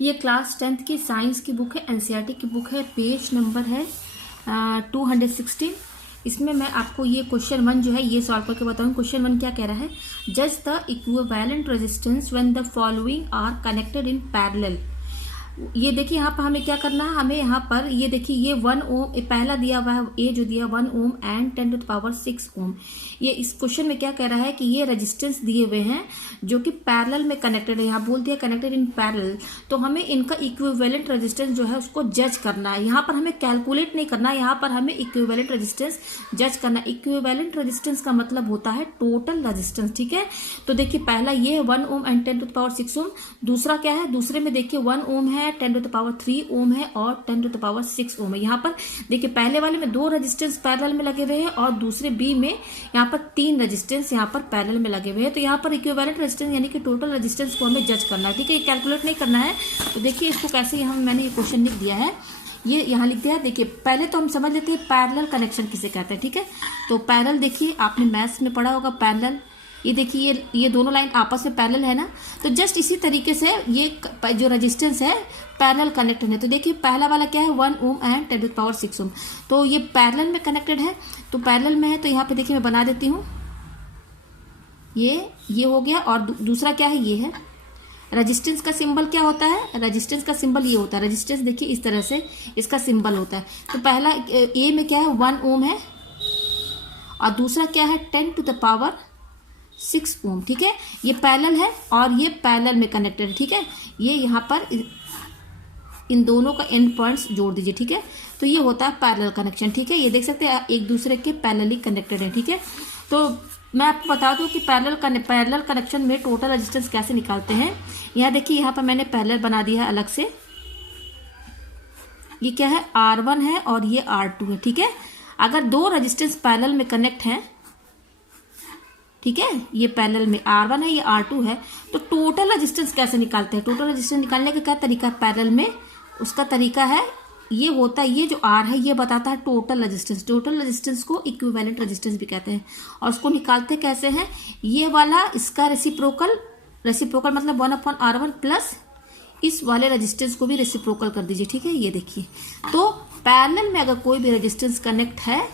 ये class 10th की science की बुक है, एनसीईआरटी की बुक है, पेज नंबर है 216। इसमें मैं आपको ये क्वेश्चन 1 जो है ये सॉल्व करके बताऊँ। क्वेश्चन 1 क्या कह रहा है, जज the equivalent resistance when the following are connected in parallel. ये देखिए यहाँ पर हमें क्या करना है, हमें यहाँ पर ये देखिए ये 1 ओम पहला दिया हुआ है, ए जो दिया 1 ohm and 10 to the power 6 ohm. ये इस क्वेश्चन में क्या कह रहा है कि ये रेजिस्टेंस दिए हुए हैं जो कि पैरेलल में कनेक्टेड है। यहाँ बोल दिया कनेक्टेड इन पैरेलल, तो हमें इनका इक्विवेलेंट रेजिस्टेंस जो है उसको जज करना है। यहाँ पर हमें कैलकुलेट नहीं करना, यहाँ पर हमें इक्विवेलेंट रेजिस्टेंस जज करना। इक्विवेलेंट रेजिस्टेंस का मतलब होता है टोटल रेजिस्टेंस, ठीक है। तो देखिए पहला ये है 1 ohm and 10 to the power 6 ohm. दूसरा क्या है, दूसरे में देखिए 1 ओम है, 10 टू द पावर 3 ओम है और 10 टू द पावर 6 ओम है। यहाँ पर देखिए पहले वाले में 2 रेजिस्टेंस पैरेलल में लगे हुए हैं और दूसरे बी में यहाँ पर 3 रेजिस्टेंस यहाँ पर पैरेलल में लगे हुए हैं। तो यहाँ पर इक्विवेलेंट रेजिस्टेंस यानी कि टोटल रेजिस्टेंस को हमें जज करना है, ठीक है। ये कैलकुलेट नहीं करना है। तो देखिए इसको कैसे मैंने ये क्वेश्चन लिख दिया है, ये यहाँ लिख दिया है। देखिए पहले तो हम समझ लेते हैं पैरेलल कनेक्शन किसे कहते हैं, ठीक है। तो पैरेलल देखिए आपने मैथ्स में पढ़ा होगा पैरेलल। ये देखिए ये दोनों लाइन आपस में पैरेलल है ना, तो जस्ट इसी तरीके से ये जो रेजिस्टेंस है पैरेलल कनेक्टेड है। तो देखिए पहला वाला क्या है 1 ohm and 10 to the power 6 ohm, तो ये पैरेलल में कनेक्टेड है। तो पैरेलल में है तो यहाँ पे देखिए मैं बना देती हूँ, ये हो गया। और दूसरा क्या है, ये है। रेजिस्टेंस का सिंबल क्या होता है, रेजिस्टेंस का सिंबल ये होता है। रेजिस्टेंस देखिए इस तरह से इसका सिंबल होता है। तो पहला ए में क्या है 1 ओम है और दूसरा क्या है 10 टू द पावर 6 ओम, ठीक है। ये पैरेलल है और ये पैरेलल में कनेक्टेड है, ठीक है। ये यहाँ पर इन दोनों का एंड पॉइंट्स जोड़ दीजिए, ठीक है। तो ये होता है पैरेलल कनेक्शन, ठीक है। ये देख सकते हैं एक दूसरे के पैरेलली कनेक्टेड है, ठीक है। तो मैं आपको बता दूं कि पैरेलल कनेक्शन में टोटल रेजिस्टेंस कैसे निकालते हैं। यहाँ देखिए यहाँ पर मैंने पैरेलल बना दिया है अलग से। ये क्या है R1 है और ये R2 है, ठीक है। अगर 2 रेजिस्टेंस पैरेलल में कनेक्ट हैं, ठीक है, ये पैरेलल में R1 है ये R2 है, तो टोटल रेजिस्टेंस कैसे निकालते हैं। टोटल रेजिस्टेंस निकालने का क्या तरीका है पैरेलल में, उसका तरीका है ये होता है, ये जो R है ये बताता है टोटल रेजिस्टेंस। टोटल रेजिस्टेंस को इक्विवेलेंट रेजिस्टेंस भी कहते हैं। और उसको निकालते कैसे हैं, ये वाला इसका रेसिप्रोकल मतलब 1/R1 प्लस इस वाले रेजिस्टेंस को भी रेसिप्रोकल कर दीजिए, ठीक है। ये देखिए तो पैरेलल में अगर कोई भी रेजिस्टेंस कनेक्ट है,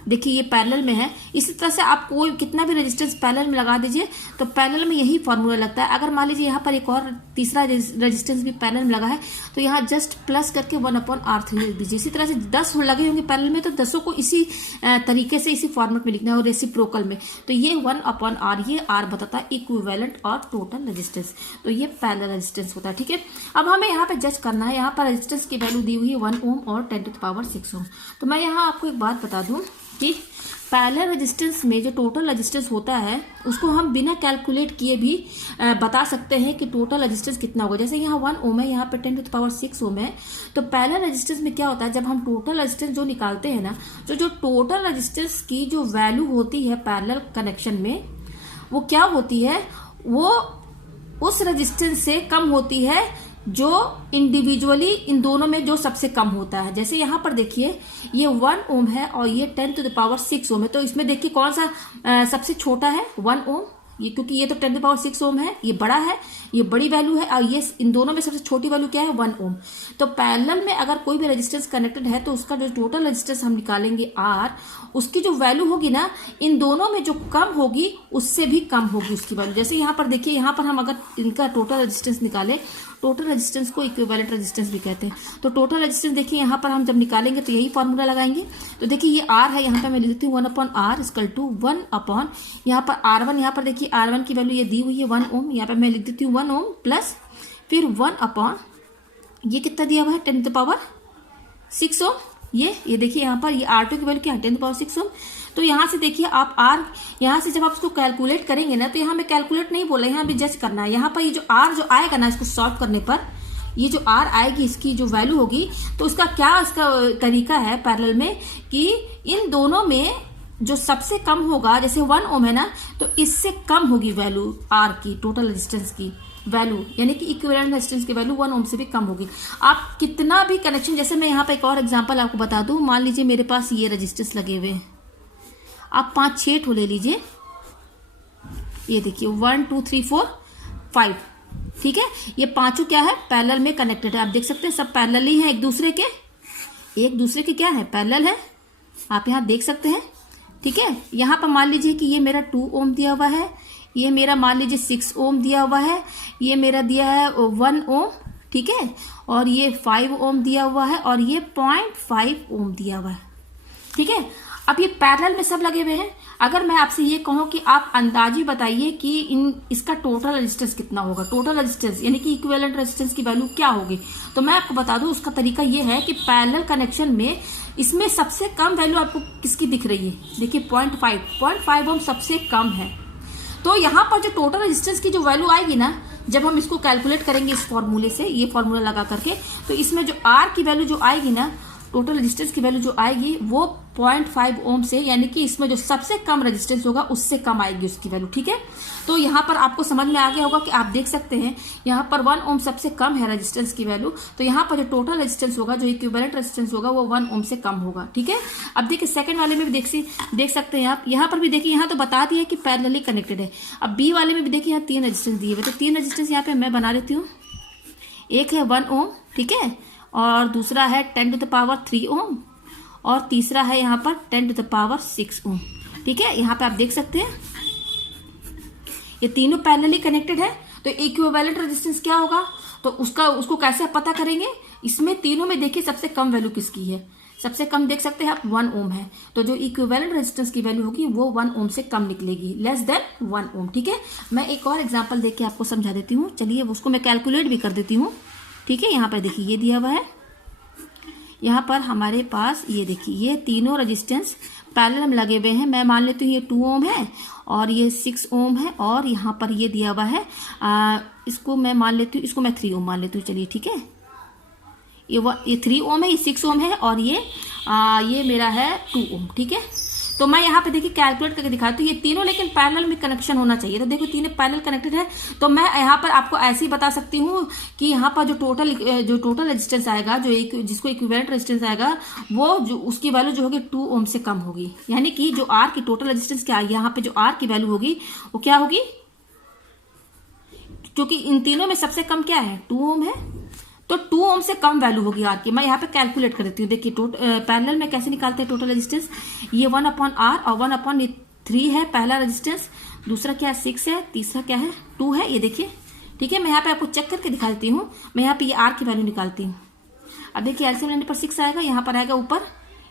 देखिए ये पैरेलल में है, इसी तरह से आप कोई कितना भी रेजिस्टेंस पैरेलल में लगा दीजिए तो पैरेलल में यही फॉर्मूला लगता है। अगर मान लीजिए यहाँ पर एक और तीसरा रेजिस्टेंस भी पैरेलल में लगा है तो यहाँ जस्ट प्लस करके 1/R3 लिख दीजिए। इसी तरह से 10 लगे होंगे पैरेलल में तो 10 को इसी तरीके से इसी फॉर्मेट में लिखना है और रेसिप्रोकल में। तो ये 1/R, ये R बताता है इक्विवेलेंट और टोटल रेजिस्टेंस। तो ये पैरेलल रेजिस्टेंस होता है, ठीक है। अब हमें यहाँ पे जज करना है, यहाँ पर रेजिस्टेंस की वैल्यू दी हुई है 1 ओम और 10 टू द पावर 6 ओम। तो मैं यहाँ आपको एक बात बता दूं कि पैरेलल रेजिस्टेंस में जो टोटल रेजिस्टेंस होता है उसको हम बिना कैलकुलेट किए भी बता सकते हैं कि टोटल रेजिस्टेंस कितना होगा। जैसे यहाँ 1 ओम है, यहाँ पे 10 टू द पावर 6 ओम है। तो पैरेलल रेजिस्टेंस में क्या होता है, जब हम टोटल रेजिस्टेंस जो निकालते हैं ना, तो जो टोटल रेजिस्टेंस की जो वैल्यू होती है पैरेलल कनेक्शन में वो क्या होती है, वो उस रेजिस्टेंस से कम होती है जो इंडिविजुअली इन दोनों में जो सबसे कम होता है। जैसे यहाँ पर देखिए ये 1 ओम है और ये 10 टू द पावर 6 ओम है। तो इसमें देखिए कौन सा सबसे छोटा है 1 ओम, ये क्योंकि ये तो 10 टू द पावर 6 ओम है, ये बड़ा है, ये बड़ी वैल्यू है। और ये इन दोनों में सबसे छोटी वैल्यू क्या है 1 ओम। तो पैरेलल में अगर कोई भी रेजिस्टेंस कनेक्टेड है तो उसका जो टोटल रेजिस्टेंस हम निकालेंगे R, उसकी जो वैल्यू होगी ना इन दोनों में जो कम होगी उससे भी कम होगी उसकी वैल्यू। जैसे यहाँ पर देखिए, यहाँ पर हम अगर इनका टोटल रेजिस्टेंस निकाले, टोटल रेजिस्टेंस को इक्विवेलेंट रेजिस्टेंस भी कहते हैं। तो टोटल रेजिस्टेंस देखिए यहाँ पर हम जब निकालेंगे तो यही फॉर्मूला लगाएंगे। तो देखिए ये R है, यहाँ पर मैं लिख देती हूँ 1/R इक्वल टू 1/, यहाँ पर R1, यहाँ पर देखिए R1 की वैल्यू ये दी हुई है 1 ओम, यहाँ पर मैं लिख देती हूँ 1 ओम प्लस फिर 1/, ये कितना दिया हुआ है 10 टू द पावर 6 ओम। ये देखिए यहाँ पर ये R2 की वैल्यू क्या है 10 टू द पावर 6 ओम। तो यहाँ से देखिए आप R, यहाँ से जब आप इसको कैलकुलेट करेंगे ना, तो यहाँ में कैलकुलेट नहीं बोला, यहाँ भी जज करना है। यहाँ पर ये जो R जो आएगा ना, इसको सॉल्व करने पर ये जो R आएगी इसकी जो वैल्यू होगी, तो इसका तरीका है पैरेलल में कि इन दोनों में जो सबसे कम होगा, जैसे 1 ओम है ना, तो इससे कम होगी वैल्यू R की, टोटल रेजिस्टेंस की वैल्यू, यानी कि इक्विवेलेंट रेजिस्टेंस की वैल्यू 1 ओम से भी कम होगी। आप कितना भी कनेक्शन, जैसे मैं यहाँ पे एक और एग्जांपल आपको बता दूं, मान लीजिए मेरे पास ये रेजिस्टेंस लगे हुए हैं, आप 5-6 ठो ले लीजिए। ये देखिए 1 2 3 4 5 ठीक है, ये पांचों क्या है, पैरेलल में कनेक्टेड है। आप देख सकते हैं सब पैरेलल ही है, एक दूसरे के क्या है, पैरेलल है, आप यहाँ देख सकते हैं। ठीक है, यहाँ पर मान लीजिए कि ये मेरा 2 ओम दिया हुआ है, ये मेरा मान लीजिए 6 ओम दिया हुआ है, ये मेरा दिया है 1 ओम, ठीक है, और ये 5 ओम दिया हुआ है, और ये 0.5 ओम दिया हुआ है। ठीक है, अब ये पैरेलल में सब लगे हुए हैं। अगर मैं आपसे ये कहूं कि आप अंदाजी बताइए कि इसका टोटल रेजिस्टेंस कितना होगा, टोटल रेजिस्टेंस यानी कि इक्विवेलेंट रेजिस्टेंस की वैल्यू क्या होगी, तो मैं आपको बता दूं उसका तरीका ये है कि पैरेलल कनेक्शन में इसमें सबसे कम वैल्यू आपको किसकी दिख रही है, देखिए 0.5 ओम सबसे कम है। तो यहाँ पर जो टोटल रेजिस्टेंस की जो वैल्यू आएगी ना, जब हम इसको कैलकुलेट करेंगे इस फॉर्मूले से, ये फॉर्मूला लगा करके, तो इसमें जो आर की वैल्यू जो आएगी ना, टोटल रेजिस्टेंस की वैल्यू जो आएगी वो 0.5 ओम से, यानी कि इसमें जो सबसे कम रेजिस्टेंस होगा उससे कम आएगी उसकी वैल्यू। ठीक है, तो यहाँ पर आपको समझ में आ गया होगा कि आप देख सकते हैं यहाँ पर 1 ओम सबसे कम है रेजिस्टेंस की वैल्यू, तो यहाँ पर जो टोटल रेजिस्टेंस होगा, जो इक्विवेलेंट रेजिस्टेंस होगा, वो 1 ओम से कम होगा। ठीक है, अब देखिए सेकंड वाले में भी देख सकते हैं आप, यहाँ पर भी देखिए, यहाँ तो बता दिया कि पैरेलली कनेक्टेड है। अब बी वाले में भी देखिए यहाँ 3 रेजिस्टेंस दिए हुए, तो 3 रेजिस्टेंस यहाँ पे मैं बना लेती हूँ। एक है 1 ओम, ठीक है, और दूसरा है 10⁻³ ओम, और तीसरा है यहाँ पर 10⁻6 ओम। ठीक है, यहाँ पे आप देख सकते हैं ये तीनों पैरेलली कनेक्टेड है। तो इक्विवेलेंट रेजिस्टेंस क्या होगा, तो उसको कैसे आप पता करेंगे, इसमें तीनों में देखिए सबसे कम वैल्यू किसकी है, सबसे कम देख सकते हैं आप 1 ओम है, तो जो इक्विवेलेंट रेजिस्टेंस की वैल्यू होगी वो 1 ओम से कम निकलेगी, लेस देन 1 ओम। ठीक है, मैं एक और एग्जांपल देके आपको समझा देती हूँ, चलिए उसको मैं कैलकुलेट भी कर देती हूँ। ठीक है, यहाँ पर देखिए ये दिया हुआ है, यहाँ पर हमारे पास ये देखिए ये तीनों रेजिस्टेंस पैरेलल में लगे हुए हैं। मैं मान लेती हूँ ये 2 ओम है और ये 6 ओम है, और यहाँ पर ये दिया हुआ है इसको मैं मान लेती हूँ, इसको मैं 3 ओम मान लेती हूँ। चलिए ठीक है, ये 3 ओम है, ये 6 ओम है, और ये मेरा है 2 ओम। ठीक है, तो मैं यहाँ पे देखिए कैलकुलेट करके दिखाती हूँ, ये तीनों लेकिन पैरेलल में कनेक्शन होना चाहिए। तो देखो तीनों पैरेलल कनेक्टेड है, तो मैं यहाँ पर आपको ऐसे ही बता सकती हूँ कि यहाँ पर जो टोटल रेजिस्टेंस आएगा, जिसको इक्विवेलेंट रेजिस्टेंस आएगा, वो जो उसकी वैल्यू जो होगी 2 ओम से कम होगी, यानी कि जो आर की टोटल रेजिस्टेंस क्या आएगी, यहाँ पे जो आर की वैल्यू होगी वो क्या होगी, क्योंकि इन तीनों में सबसे कम क्या है, 2 ओम है, तो 2 ओम से कम वैल्यू होगी आर की। मैं यहाँ पे कैलकुलेट कर देती हूँ। देखिए पैरेलल में कैसे निकालते हैं टोटल रेजिस्टेंस, ये 1/r और 1/3 है पहला रेजिस्टेंस, दूसरा क्या है 6 है, तीसरा क्या है 2 है, ये देखिए। ठीक है, मैं यहाँ पे आपको चेक करके दिखा देती हूँ। मैं यहाँ पे ये आर की वैल्यू निकालती हूँ। अब देखिए एलसीएम लेने पर 6 आएगा, यहाँ पर आएगा ऊपर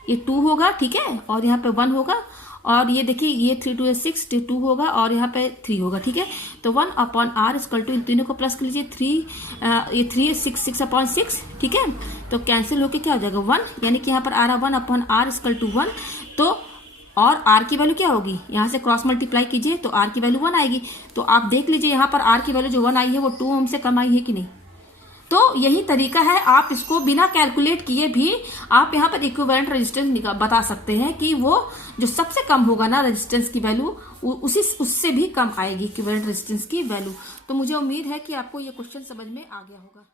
ये 2 होगा, ठीक है, और यहाँ पे 1 होगा, और ये देखिए ये 3 2 6 2 होगा, और यहाँ पे 3 होगा। ठीक है, तो 1/r इक्वल टू इन तीनों को प्लस कर लीजिए, 3 6/6। ठीक है, तो कैंसिल होके क्या हो जाएगा 1, यानी कि यहाँ पर आ रहा 1/r इक्वल टू 1। तो और r की वैल्यू क्या होगी, यहाँ से क्रॉस मल्टीप्लाई कीजिए तो r की वैल्यू 1 आएगी। तो आप देख लीजिए यहाँ पर r की वैल्यू जो 1 आई है वो 2 ओम से कम आई है कि नहीं। तो यही तरीका है, आप इसको बिना कैलकुलेट किए भी आप यहाँ पर इक्विवेलेंट रेजिस्टेंस बता सकते हैं कि वो जो सबसे कम होगा ना रेजिस्टेंस की वैल्यू, उससे भी कम आएगी इक्विवेलेंट रेजिस्टेंस की वैल्यू। तो मुझे उम्मीद है कि आपको ये क्वेश्चन समझ में आ गया होगा।